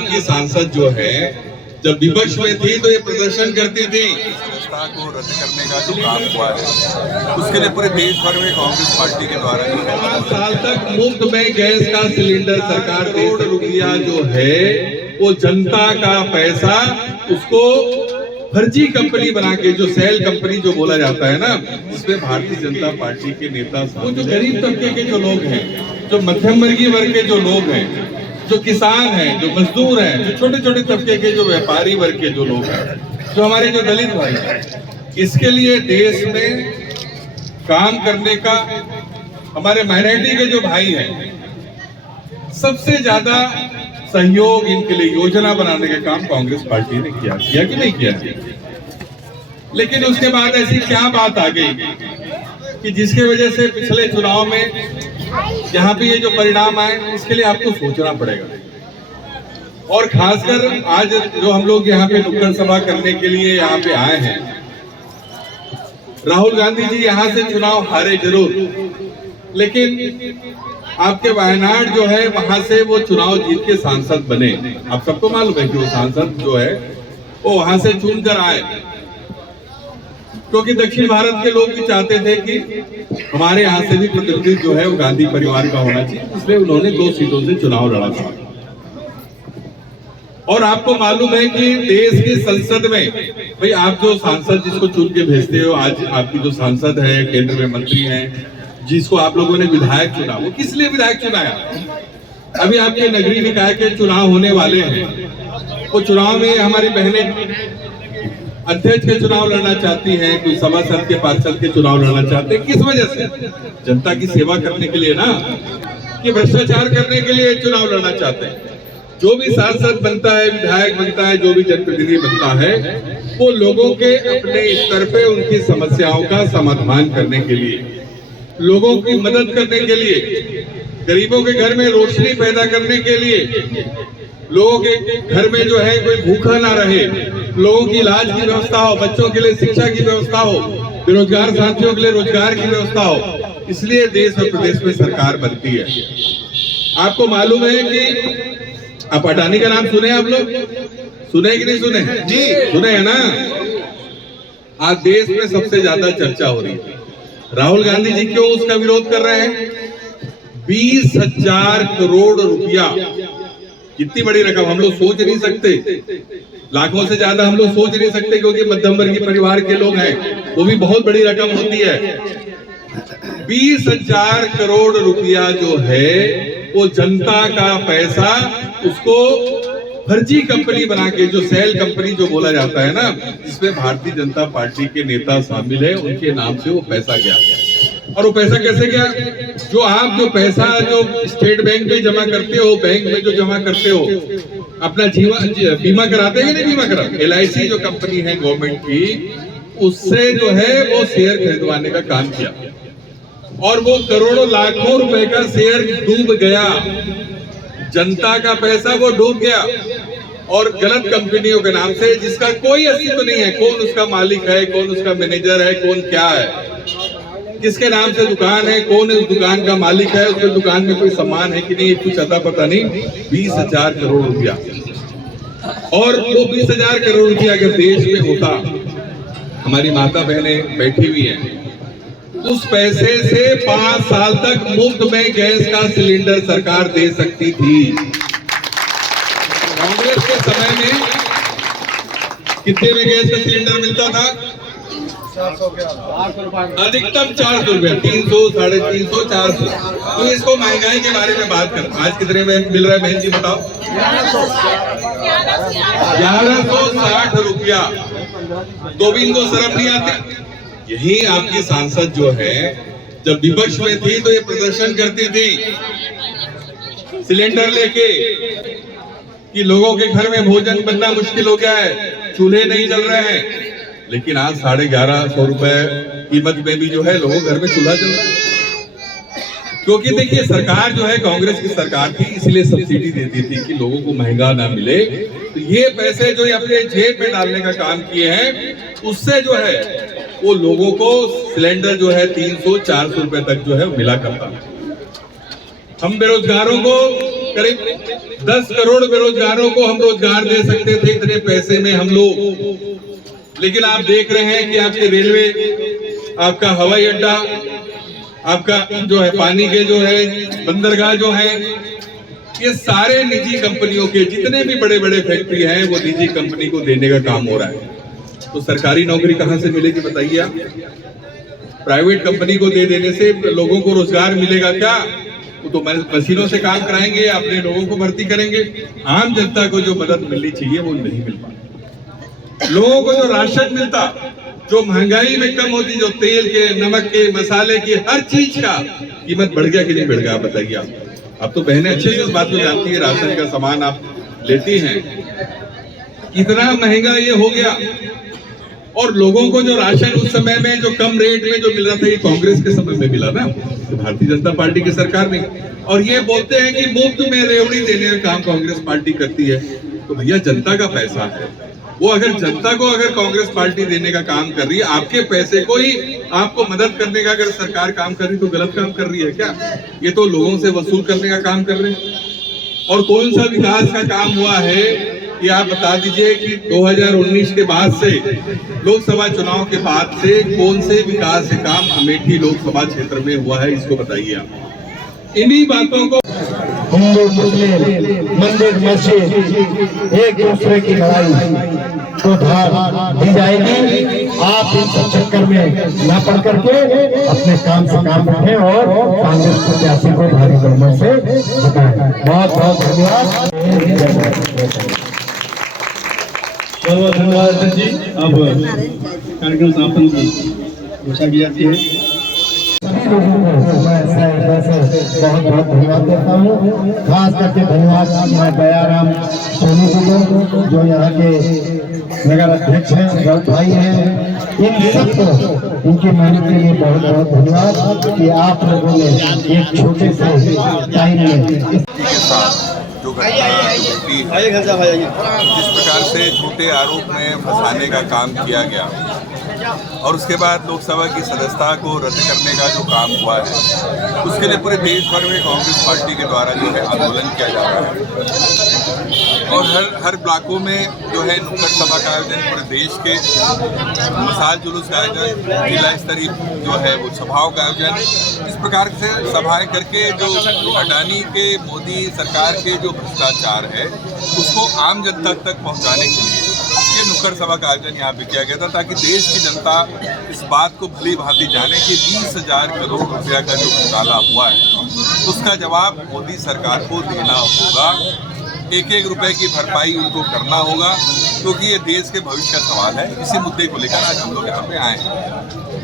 आपकी सांसद जो है जब विपक्ष में थी तो ये प्रदर्शन करती थी व्यवस्था को रद्द करने का जो काम हुआ है उसके लिए पूरे देश भर में कांग्रेस पार्टी के द्वारा 5 साल तक मुफ्त में गैस का सिलेंडर सरकार करोड़ रुपया जो है वो जनता का पैसा उसको फर्जी कंपनी बना के जो सेल कंपनी जो बोला जाता है ना, इसमें भारतीय जनता पार्टी के नेता वो जो गरीब तबके के जो लोग हैं, जो मध्यम वर्गीय वर्ग के जो लोग हैं, जो किसान हैं, जो मजदूर हैं, जो छोटे छोटे तबके के जो व्यापारी वर्ग के जो लोग हैं, जो हमारे जो दलित भाई हैं, इसके लिए देश में काम करने का हमारे माइनॉरिटी के जो भाई हैं सबसे ज्यादा सहयोग इनके लिए योजना बनाने का काम कांग्रेस पार्टी ने किया कि नहीं किया। लेकिन उसके बाद ऐसी क्या बात आ गई कि जिसके वजह से पिछले चुनाव में यहाँ पे ये जो परिणाम आए इसके लिए आपको सोचना पड़ेगा। और खासकर आज जो हम लोग यहाँ पे नुक्कड़ सभा करने के लिए यहाँ पे आए हैं, राहुल गांधी जी यहाँ से चुनाव हारे जरूर, लेकिन आपके वायनाड जो है वहां से वो चुनाव जीत के सांसद बने। आप सबको मालूम है कि वो सांसद जो है वो वहां से चुनकर आए, क्योंकि दक्षिण भारत के लोग भी चाहते थे कि हमारे यहाँ से भी प्रतिनिधि जो है वो गांधी परिवार का होना चाहिए, इसलिए उन्होंने 2 सीटों से चुनाव लड़ा था। और आपको मालूम है कि देश की संसद में भाई आप जो सांसद जिसको चुन के भेजते हो, आज आपकी जो सांसद है, केंद्र में मंत्री हैं, जिसको आप लोगों ने विधायक चुना, वो किस लिए विधायक चुनाया? अभी आपके नगरीय निकाय के चुनाव होने वाले हैं, वो चुनाव में हमारी बहनें अध्यक्ष के चुनाव लड़ना चाहती हैं, कोई सभासद के पार्षद के चुनाव लड़ना चाहते हैं। किस वजह से? जनता की सेवा करने के लिए ना, कि भ्रष्टाचार करने के लिए चुनाव लड़ना चाहते हैं। जो भी सांसद बनता है, विधायक बनता है, जो भी जनप्रतिनिधि बनता है, वो लोगों के अपने स्तर पे उनकी समस्याओं का समाधान करने के लिए, लोगों की मदद करने के लिए, गरीबों के घर में रोशनी पैदा करने के लिए, लोगों के घर में जो है कोई भूखा ना रहे, लोगों की इलाज की व्यवस्था हो, बच्चों के लिए शिक्षा की व्यवस्था हो, बेरोजगार साथियों के लिए रोजगार की व्यवस्था हो, इसलिए देश और प्रदेश में सरकार बनती है। आपको मालूम है कि आप अडानी का नाम सुने? आप लोग सुने कि नहीं सुने? जी सुने है ना। आज देश में सबसे ज्यादा चर्चा हो रही है, राहुल गांधी जी क्यों उसका विरोध कर रहे हैं? 20,000 करोड़ रुपया, कितनी बड़ी रकम हम लोग सोच नहीं सकते, लाखों से ज्यादा हम लोग सोच नहीं सकते, क्योंकि मध्यम वर्गीय परिवार के लोग हैं, वो भी बहुत बड़ी रकम होती है। 20,000 करोड़ रुपया जो है वो जनता का पैसा उसको फर्जी कंपनी बना के, जो सेल कंपनी जो बोला जाता है ना, जिसमें भारतीय जनता पार्टी के नेता शामिल है, उनके नाम से वो पैसा गया। और वो पैसा कैसे गया? जो आप जो पैसा जो स्टेट बैंक में जमा करते हो, बैंक में जो जमा करते हो, अपना बीमा कराते हैं कि नहीं बीमा कराते? LIC जो कंपनी है गवर्नमेंट की, उससे जो है वो शेयर खरीदवाने का काम किया, और वो करोड़ों लाखों रुपए का शेयर डूब गया। जनता का पैसा वो डूब गया, और गलत कंपनियों के नाम से, जिसका कोई अस्तित्व नहीं है। कौन उसका मालिक है, कौन उसका मैनेजर है, कौन क्या है, किसके नाम से दुकान है, कौन उस दुकान का मालिक है, उसके दुकान में कोई सामान है कि नहीं, कुछ अता पता नहीं। 20,000 करोड़ रुपया, और वो 20,000 करोड़ रुपया अगर देश में होता, हमारी माता बहनें बैठी हुई हैं, उस पैसे से 5 साल तक मुफ्त में गैस का सिलेंडर सरकार दे सकती थी। कांग्रेस के समय में कितने में गैस का सिलेंडर मिलता था? 400 रुपए, अधिकतम 400 रुपए, 300, 350, 400। तो इसको महंगाई के बारे में बात कर, आज कितने में मिल रहा है बहन जी बताओ? 1160 रुपया। तो भी इनको शर्म नहीं आती? यही आपकी सांसद जो है जब विपक्ष में थी तो ये प्रदर्शन करती थी सिलेंडर लेके, कि लोगों के घर में भोजन बनना मुश्किल हो गया है, चूल्हे नहीं जल रहे हैं। लेकिन आज 1150 रुपए कीमत में भी जो है लोगों घर में चूल्हा जल रहा है। क्योंकि देखिए सरकार जो है कांग्रेस की सरकार थी, इसलिए सब्सिडी देती थी कि लोगों को महंगा ना मिले। तो ये पैसे जो अपने जेब में डालने का काम किए हैं, उससे जो है वो लोगों को सिलेंडर जो है 300-400 रुपए तक जो है मिला करता। हम बेरोजगारों को करीब 10 करोड़ बेरोजगारों को हम रोजगार दे सकते थे इतने पैसे में हम लोग। लेकिन आप देख रहे हैं कि आपके रेलवे, आपका हवाई अड्डा, आपका जो है पानी के जो है बंदरगाह जो है, ये सारे निजी कंपनियों के जितने भी बड़े बड़े फैक्ट्री हैं वो निजी कंपनी को देने का काम हो रहा है। तो सरकारी नौकरी कहां से मिलेगी बताइए आप? प्राइवेट कंपनी को दे देने से लोगों को रोजगार मिलेगा क्या? वो तो मशीनों से काम कराएंगे, अपने लोगों को भर्ती करेंगे। आम जनता को जो मदद मिलनी चाहिए वो नहीं मिल पाती। लोगों को जो राशन मिलता, जो महंगाई में कम होती, जो तेल के, नमक के, मसाले की, हर चीज का कीमत बढ़ गया कि नहीं बढ़ गया आप बताइए आप? अब तो बहनें अच्छे से इस बात को जानती है, राशन का सामान आप लेती हैं, कितना महंगा ये हो गया। और लोगों को जो राशन उस समय में जो कम रेट में जो मिल रहा था, ये कांग्रेस के समय में मिला ना, तो भारतीय जनता पार्टी की सरकार ने। और ये बोलते हैं कि मुफ्त में रेवड़ी देने का काम कांग्रेस पार्टी करती है। तो भैया जनता का पैसा है वो, अगर जनता को अगर कांग्रेस पार्टी देने का काम कर रही है, आपके पैसे को ही आपको मदद करने का अगर सरकार काम कर रही तो गलत काम कर रही है क्या? ये तो लोगों से वसूल करने का काम कर रहे हैं। और कौन सा विकास का काम हुआ है ये आप बता दीजिए कि 2019 के बाद से, लोकसभा चुनाव के बाद से कौन से विकास के काम अमेठी लोकसभा क्षेत्र में हुआ है, इसको बताइए आप। इन्हीं बातों को हिंदू मुस्लिम, मंदिर मस्जिद एक दूसरे की लड़ाई को धार दी जाएगी। आप इन सब चक्कर में न पड़ करके अपने काम से काम रखें और कांग्रेस प्रत्याशी को भारी बहुमत से जिताएं। बहुत बहुत धन्यवाद। बहुत बहुत धन्यवाद जी। अब कार्यक्रम समापन की घोषणा की जाती है। सभी लोगों को मैं बहुत बहुत धन्यवाद देता हूँ। खास करके धन्यवाद मैं दयाराम सोनू जी को, जो यहाँ के नगर अध्यक्ष हैं, गौर भाई हैं, इन सबको इनकी मेहनत के लिए बहुत बहुत धन्यवाद कि आप लोगों ने एक छोटे से टाइम में के साथ जो घटना घटी है, जिस प्रकार से झूठे आरोप में फंसाने का काम किया गया और उसके बाद लोकसभा की सदस्यता को रद्द करने का जो काम हुआ है, उसके लिए पूरे देश भर में कांग्रेस पार्टी के द्वारा जो है आंदोलन किया जा रहा है। और हर ब्लॉकों में जो है नुक्कड़ सभा का आयोजन, पूरे देश के मसाल जुलूस का आयोजन, जिला स्तरीय जो है वो सभाओं का आयोजन, इस प्रकार से सभाएं करके जो अडानी के, मोदी सरकार के जो भ्रष्टाचार है उसको आम जनता तक पहुंचाने के लिए ये नुक्कड़ सभा का आयोजन यहाँ पे किया गया था, ताकि देश की जनता इस बात को भली भांति जाने कि 20,000 करोड़ रुपया का जो घोटाला हुआ है उसका जवाब मोदी सरकार को देना होगा। एक एक रुपए की भरपाई उनको करना होगा, क्योंकि ये देश के भविष्य का सवाल है। इसी मुद्दे को लेकर आज हम लोग यहाँ पे आए हैं।